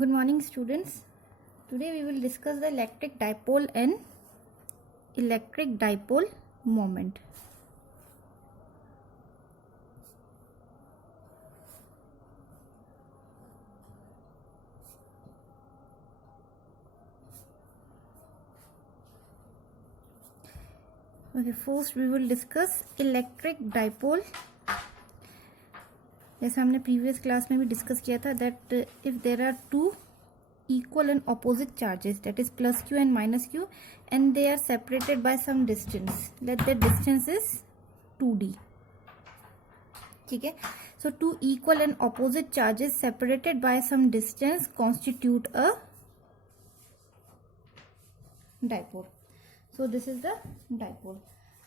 Good morning, students. Today we will discuss the electric dipole and electric dipole moment. Okay, first we will discuss electric dipole. जैसे हमने previous class में भी discuss किया था that if there are two equal and opposite charges, that is plus q and minus q, and they are separated by some distance, let the distance is 2d. ठीक है, so two equal and opposite charges separated by some distance constitute a dipole. So this is the dipole.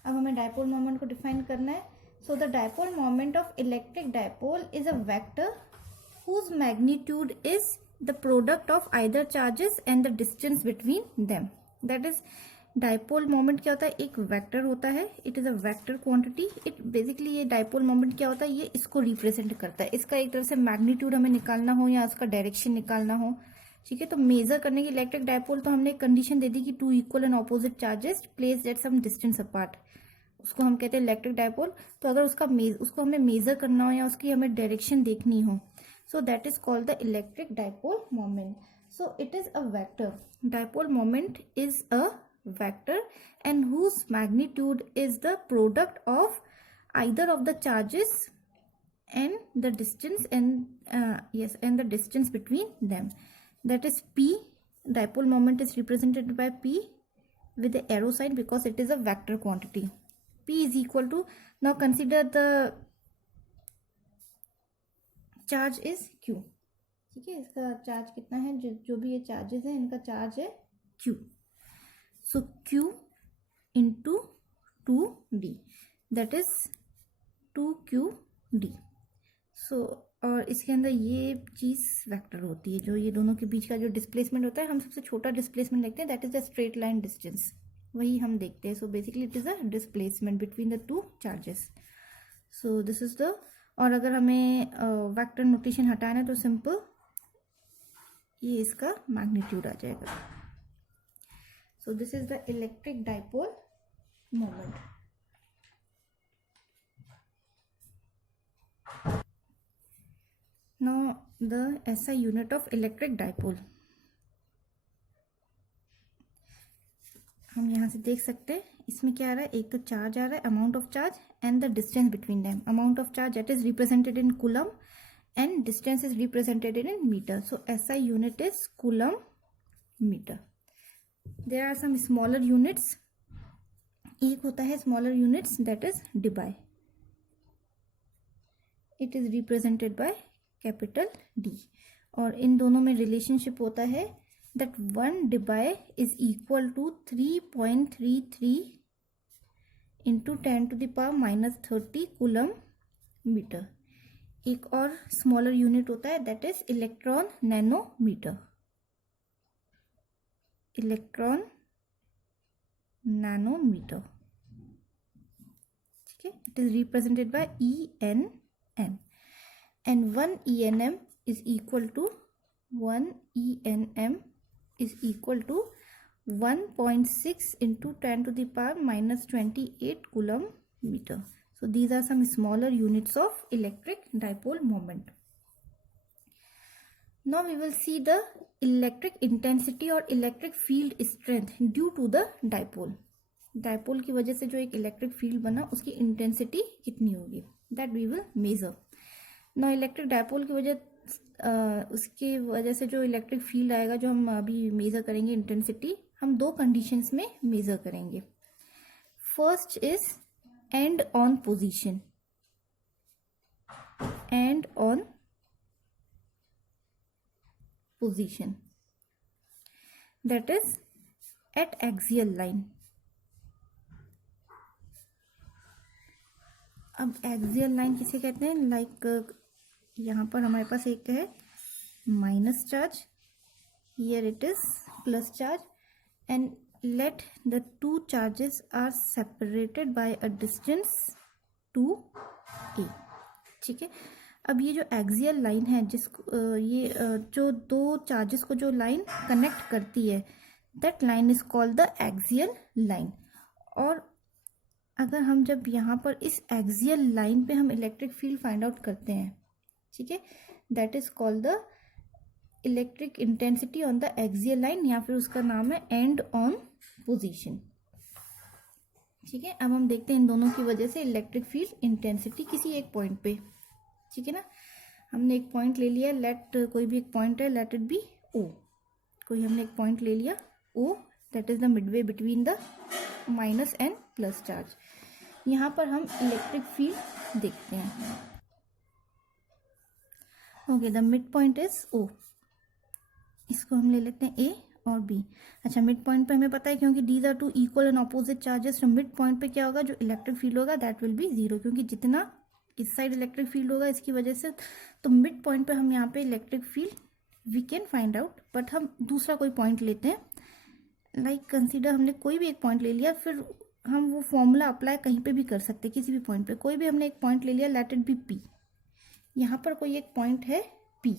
अब हमें dipole moment को define करना है. So the dipole moment of electric dipole is a vector whose magnitude is the product of either charges and the distance between them. That is, dipole moment क्या होता है? एक vector होता है. It is a vector quantity. It basically ये dipole moment क्या होता है? ये इसको रिप्रेजेंट करता है. इसका एक तरह से मैग्नीट्यूड हमें निकालना हो या उसका डायरेक्शन निकालना हो, ठीक है. तो मेजर करने की इलेक्ट्रिक डायपोल तो हमने एक कंडीशन दे दी कि two equal and opposite charges placed at some distance apart, उसको हम कहते हैं इलेक्ट्रिक डायपोल. तो अगर उसको हमें मेजर करना हो या उसकी हमें डायरेक्शन देखनी हो, so that is called the electric dipole moment. So it is a vector. Dipole moment is a vector and whose magnitude is the product of either of the charges and the distance and the distance between them. That is P. Dipole moment is represented by P with the arrow sign because it is a vector quantity. P is equal to, now consider the charge is Q. ठीक है, इसका charge कितना है? जो भी ये charges हैं इनका चार्ज है Q. So Q into 2D, that is 2QD. सो और इसके अंदर ये चीज़ वेक्टर होती है. जो ये दोनों के बीच का जो डिस्प्लेसमेंट होता है, हम सबसे छोटा डिस्प्लेसमेंट देखते हैं, that is the straight line distance, वही हम देखते हैं. So basically it is a displacement between the two charges. So this is the, और अगर हमें वेक्टर नोटेशन हटाना है तो सिंपल ये इसका मैग्नीट्यूड आ जाएगा. So this is the electric dipole moment. Now the SI unit of electric dipole. हम यहाँ से देख सकते हैं इसमें क्या आ रहा है. एक तो चार्ज आ रहा है, amount of charge and the distance between them. Amount of charge that is represented in coulomb and distance is represented in meter. So SI unit is coulomb meter. There are some smaller units. एक होता है smaller units that is debye. It is represented by capital D. और इन दोनों में relationship होता है that 1 debye is equal to 3.33 into 10 to the power minus 30 coulomb metre. एक और स्मॉलर यूनिट होता है that is electron nanometre. Electron nanometre, ठीक है. It is represented by ENM and 1 ENM is equal to 1 ENM is equal to 1.6 into 10 to the power minus 28 coulomb meter. So these are some smaller units of electric dipole moment. Now we will see the electric intensity or electric field strength due to the dipole. Dipole की वजह से जो एक electric field बना उसकी intensity कितनी होगी, that we will measure. Now electric dipole की उसकी वजह से जो इलेक्ट्रिक फील्ड आएगा, जो हम अभी मेजर करेंगे इंटेंसिटी, हम दो कंडीशंस में मेजर करेंगे. First is and on position. And on position that is eight axial line. अब एक्सियल लाइन किसे कहते हैं? लाइक यहाँ पर हमारे पास एक है minus charge, here it is plus charge, and let the two charges are separated by a distance 2a. ठीक है, अब ये जो एक्सियल लाइन है ये जो दो चार्जेस को जो लाइन कनेक्ट करती है, that line is called the axial line. और अगर हम जब यहाँ पर इस एक्सियल लाइन पे हम इलेक्ट्रिक फील्ड फाइंड आउट करते हैं, ठीक है, that is called the electric intensity on the axial line, या फिर उसका नाम है एंड ऑन पोजीशन। ठीक है, अब हम देखते हैं इन दोनों की वजह से इलेक्ट्रिक फील्ड इंटेंसिटी किसी एक पॉइंट पे। ठीक है ना, हमने एक पॉइंट ले लिया, कोई भी एक पॉइंट है, लेट इट बी ओ। कोई हमने एक पॉइंट ले लिया O, that is the midway between the minus and plus charge. यहाँ पर हम इलेक्ट्रिक फील्ड देखते हैं। Okay, the mid point is O, इसको हम ले लेते हैं ए और बी। अच्छा, मिड पॉइंट पे हमें पता है क्योंकि these are two equal and opposite charges, तो मिड पॉइंट पे क्या होगा, जो इलेक्ट्रिक फील्ड होगा दैट विल बी जीरो, क्योंकि जितना इस साइड इलेक्ट्रिक फील्ड होगा इसकी वजह से, तो मिड पॉइंट पे हम यहाँ पे electric field we can find out. But हम दूसरा कोई पॉइंट लेते हैं, लाइक कंसीडर हमने कोई भी एक पॉइंट ले लिया, फिर हम वो फॉर्मूला अप्लाई कहीं पे भी कर सकते हैं, किसी भी पॉइंट पे। कोई भी हमने एक पॉइंट ले लिया, लेट इट बी पी। यहाँ पर कोई एक पॉइंट है पी,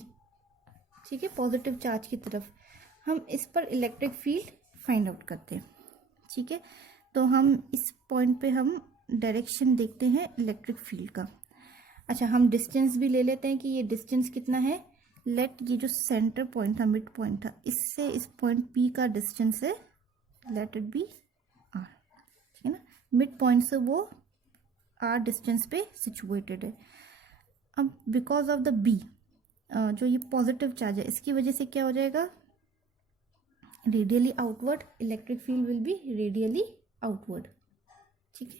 ठीक है, पॉजिटिव चार्ज की तरफ। हम इस पर इलेक्ट्रिक फील्ड फाइंड आउट करते हैं। ठीक है, तो हम इस पॉइंट पे हम डायरेक्शन देखते हैं इलेक्ट्रिक फील्ड का। अच्छा, हम डिस्टेंस भी ले लेते हैं कि ये डिस्टेंस कितना है। लेट ये जो सेंटर पॉइंट था, मिड पॉइंट था, इससे इस पॉइंट पी का डिस्टेंस है, लेट इट बी आर। ठीक है ना, मिड पॉइंट से वो आर डिस्टेंस पे सिचुएटेड है। अब बिकॉज ऑफ द बी, जो ये पॉजिटिव चार्ज है, इसकी वजह से क्या हो जाएगा, radially outward, electric field will be radially outward. ठीक है,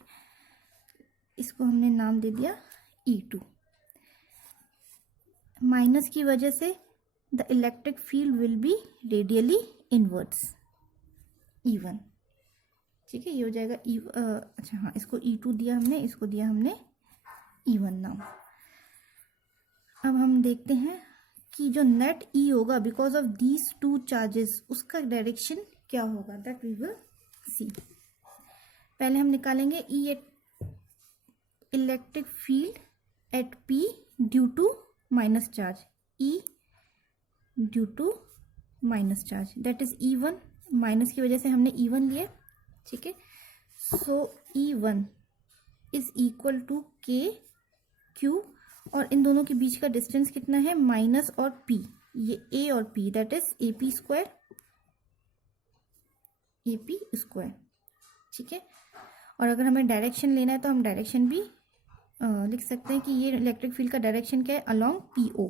इसको हमने नाम दे दिया E2। माइनस की वजह से the electric field will be radially inwards, E1। ठीक है, ये हो जाएगा अच्छा हाँ, इसको E2 दिया हमने, इसको दिया हमने E1 नाम। अब हम देखते हैं कि जो नेट E होगा because of these two charges, उसका डायरेक्शन क्या होगा, दैट वी विल सी। पहले हम निकालेंगे E at electric field at P due to minus charge, E due to minus charge, that is E1। Minus की वजह से हमने E1 लिए। ठीक है, so E1 is equal to K Q, और इन दोनों के बीच का डिस्टेंस कितना है, माइनस और P, ये A और P, that is AP square, AP square. ठीक है, और अगर हमें डायरेक्शन लेना है तो हम डायरेक्शन भी लिख सकते हैं कि ये इलेक्ट्रिक फील्ड का डायरेक्शन क्या है, अलोंग PO।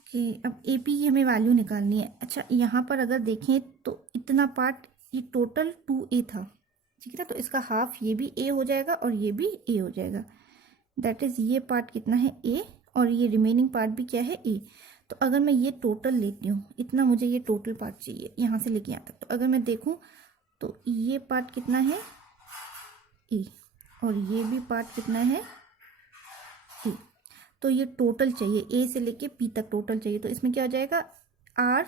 ओके, अब AP की हमें वैल्यू निकालनी है। अच्छा, यहाँ पर अगर देखें तो इतना पार्ट ये टोटल 2A था। ठीक है ना, तो इसका हाफ ये भी A हो जाएगा और ये भी A हो जाएगा, दैट इज ये पार्ट कितना है A, और ये रिमेनिंग पार्ट भी क्या है A। तो अगर मैं ये टोटल लेती हूँ, इतना मुझे ये टोटल पार्ट चाहिए यहाँ से लेके यहाँ तक, तो अगर मैं देखूँ तो ये पार्ट कितना है A, और ये भी पार्ट कितना है A। तो ये टोटल चाहिए, A से लेके P तक टोटल चाहिए, तो इसमें क्या हो जाएगा, R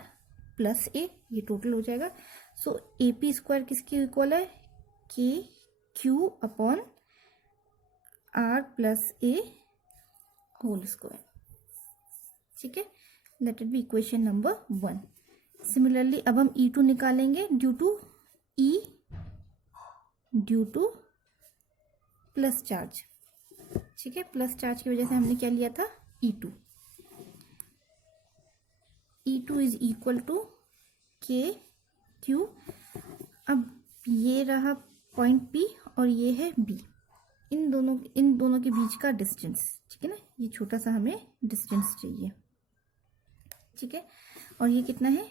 प्लस A, ये टोटल हो जाएगा। सो AP स्क्वायर किसकी इक्वल है, K Q upon R plus A whole square. ठीक है, let it be equation number 1। Similarly अब हम E2 निकालेंगे ड्यू टू प्लस चार्ज। ठीक है, प्लस चार्ज की वजह से हमने क्या लिया था, E2 is equal to K Q। अब ये रहा पॉइंट P और ये है B, इन दोनों के बीच का डिस्टेंस। ठीक है ना, ये छोटा सा हमें डिस्टेंस चाहिए। ठीक है, और ये कितना है,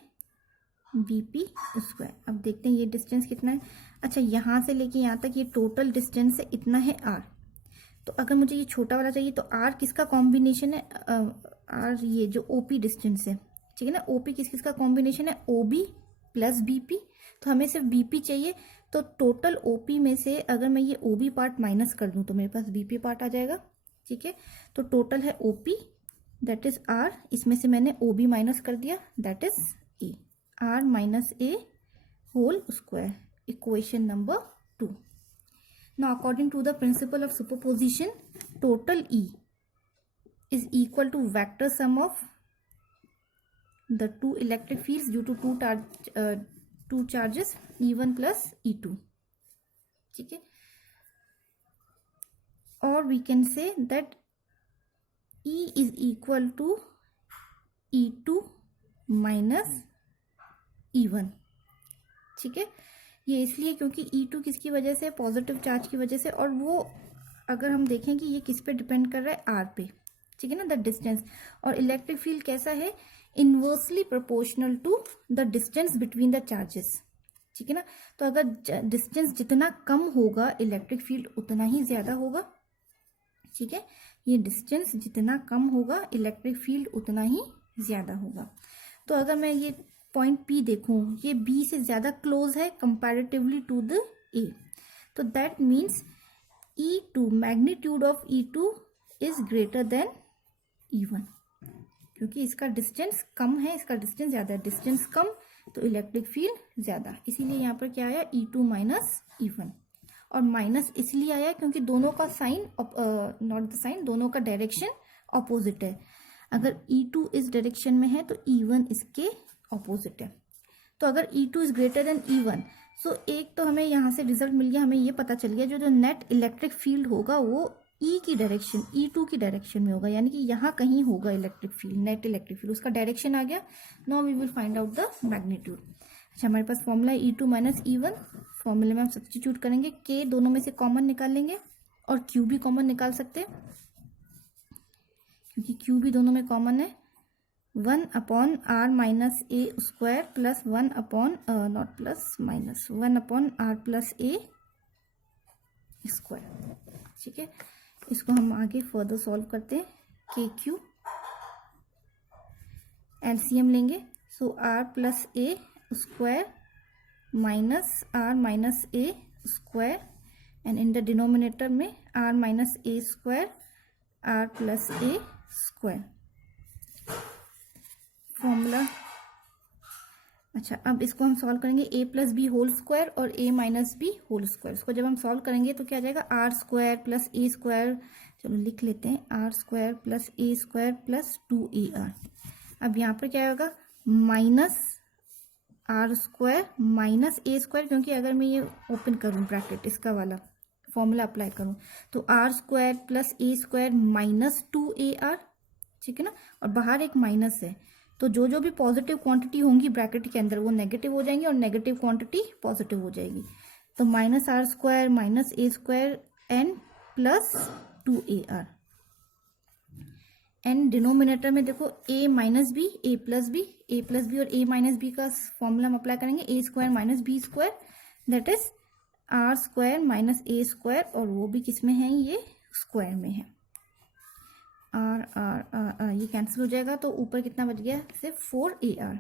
BP स्क्वायर। अब देखते हैं ये डिस्टेंस कितना है। अच्छा, यहाँ से लेके यहाँ तक ये टोटल डिस्टेंस है, इतना है R। तो अगर मुझे ये छोटा वाला चाहिए तो R किसका कॉम्बिनेशन है, R ये जो OP डिस्टेंस है। ठीक है ना, OP किसका कॉम्बिनेशन है, OB प्लस BP। तो हमें सिर्फ BP चाहिए, तो टोटल OP में से अगर मैं ये OB पार्ट माइनस कर दूं तो मेरे पास BP पार्ट आ जाएगा। ठीक है, तो टोटल है OP, दैट इज R, इसमें से मैंने OB माइनस कर दिया, that is A, R minus A whole square, equation number 2। Now according to the principle of superposition, total E is equal to vector sum of the two electric fields due to two charges E1 plus E2. ठीक है, or we can say that E is equal to E2 minus E1. ठीक है, ये इसलिए क्योंकि E2 किसकी वजह से, पॉजिटिव चार्ज की वजह से, और वो अगर हम देखें कि ये किस पे डिपेंड कर रहा है, R पे. ठीक है ना, द डिस्टेंस. और इलेक्ट्रिक फील्ड कैसा है, inversely proportional to the distance between the charges. ठीक है ना, तो अगर डिस्टेंस जितना कम होगा इलेक्ट्रिक फील्ड उतना ही ज्यादा होगा. ठीक है, ये डिस्टेंस जितना कम होगा इलेक्ट्रिक फील्ड उतना ही ज्यादा होगा. तो अगर मैं ये पॉइंट P देखूं, ये B से ज्यादा क्लोज है कंपैरेटिवली टू द A, तो that means E2, magnitude of E2 is greater than E1, क्योंकि इसका डिस्टेंस कम है, इसका डिस्टेंस ज्यादा है. डिस्टेंस कम तो इलेक्ट्रिक फील्ड ज्यादा, इसीलिए यहाँ पर क्या आया, E2 माइनस E1. और माइनस इसलिए आया क्योंकि दोनों का साइन, नॉट द साइन, दोनों का डायरेक्शन ऑपोजिट है. अगर E2 इस डायरेक्शन में है तो E1 इसके ऑपोजिट है. तो अगर E2 is greater than E1, सो एक तो हमें यहाँ से रिजल्ट मिल गया, हमें ये पता चल गया जो नेट इलेक्ट्रिक फील्ड होगा वो E की डायरेक्शन, E2 की डायरेक्शन में होगा, यानी कि यहाँ कहीं होगा electric field, net electric field, उसका डायरेक्शन आ गया. Now we will find out the magnitude. अच्छा, हमारे पास फॉर्मूला है E2 माइनस E1. फॉर्मूले में हम सब्स्टिट्यूट करेंगे, K दोनों में से कॉमन निकाल लेंगे और Q भी कॉमन निकाल सकते हैं क्योंकि Q भी दोनों में कॉमन है. 1 upon R minus A square plus 1 upon, not plus, minus 1 upon R plus A square. ठीक है, इसको हम आगे फर्दर सॉल्व करते हैं. KQ एलसीएम लेंगे, so R plus A square minus R minus A square, and in the denominator में R minus A square, R plus A square. Formula. अच्छा, अब इसको हम सॉल्व करेंगे, A plus B whole square और A minus B whole square. इसको जब हम सॉल्व करेंगे तो क्या आ जाएगा, R square plus A square, चलो लिख लेते हैं, R square plus A square plus 2AR. अब यहाँ पर क्या होगा, minus R square minus A square, क्योंकि अगर मैं ये ओपन करूँ ब्रैकेट, इसका वाला फॉर्मूला अप्लाई करूँ, तो R square plus A square minus 2AR. ठीक है ना, और बाहर एक माइनस है, तो जो जो भी पॉजिटिव क्वांटिटी होंगी ब्रैकेट के अंदर वो नेगेटिव हो जाएंगी और नेगेटिव क्वांटिटी पॉजिटिव हो जाएगी. तो minus R square minus A square and plus 2AR. And denominator में देखो A minus B, A plus B और A माइनस बी का फॉर्मूला हम अप्लाई करेंगे, A square minus B square, that is R square minus A square, और वो भी किस में है, ये स्क्वायर में है. R ये कैंसिल हो जाएगा, तो ऊपर कितना बच गया, सिर्फ 4AR,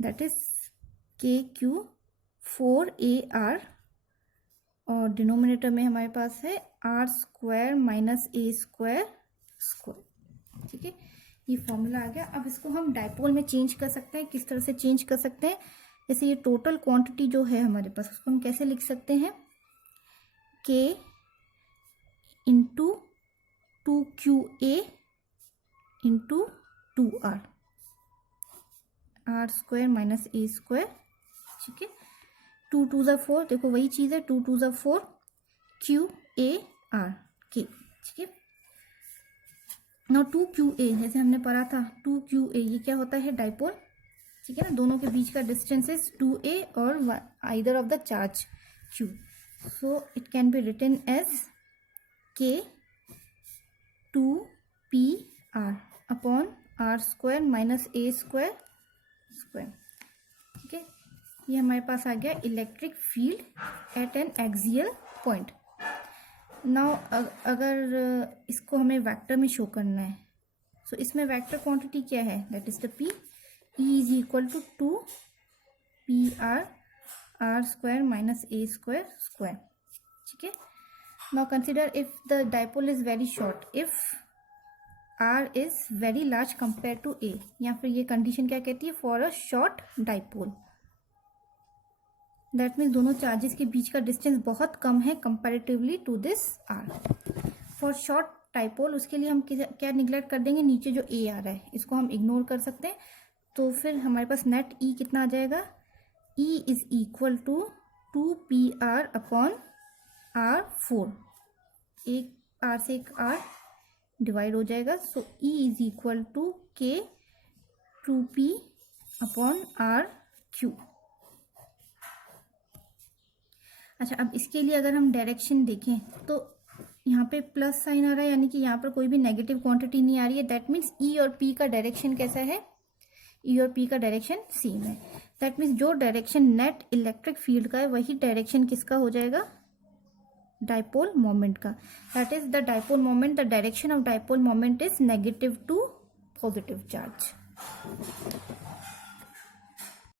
that is KQ 4AR, और डिनोमिनेटर में हमारे पास है R square minus A square square. ठीक है, ये फॉर्मूला आ गया. अब इसको हम डाइपोल में चेंज कर सकते हैं. किस तरह से चेंज कर सकते हैं, जैसे ये टोटल क्वांटिटी जो है हमारे पास, उसको हम कैसे लिख सकते हैं, K into 2QA into 2R, R square minus A square. ठीक है, 2 2 ज़ा 4, देखो वही चीज़ है, 2 2 ज़ा 4, QAR K. ठीक है, नाउ 2QA जैसे हमने पढ़ा था, 2QA ये क्या होता है, डाइपोल. ठीक है ना, दोनों के बीच का डिस्टेंस इज 2A और either of the charge Q, so it can be written as K 2PR upon R square minus A square square. ठीक है, ये हमारे पास आ गया electric field at an axial point. Now अगर इसको हमें वेक्टर में शो करना है, सो इसमें वेक्टर क्वांटिटी क्या है, that is the P. E is equal to 2PR R square minus A square square. ठीक है, now consider if the dipole is very short, if R is very large compared to A, या फिर ये condition क्या कहती है, for a short dipole. That means दोनों charges के बीच का डिस्टेंस बहुत कम है comparatively to this R. For short dipole उसके लिए हम क्या निगलेक्ट कर देंगे, नीचे जो ए आ रहा है इसको हम इग्नोर कर सकते हैं। तो फिर हमारे पास नेट ई कितना आ जाएगा, E is equal to 2pr upon r4, एक r से एक r डिवाइड हो जाएगा। So E is equal to k 2p upon r3। अच्छा, अब इसके लिए अगर हम डायरेक्शन देखें तो यहाँ पे प्लस साइन आ रहा है, यानी कि यहाँ पर कोई भी नेगेटिव क्वांटिटी नहीं आ रही है। दैट मीन्स ई और पी का डायरेक्शन कैसा है, ई और पी का डायरेक्शन सेम है। दैट मीन्स जो डायरेक्शन नेट इलेक्ट्रिक फील्ड का है वही डायरेक्शन किसका हो जाएगा, डाइपोल मोमेंट का। That is the dipole moment, the direction of dipole moment is negative to positive charge.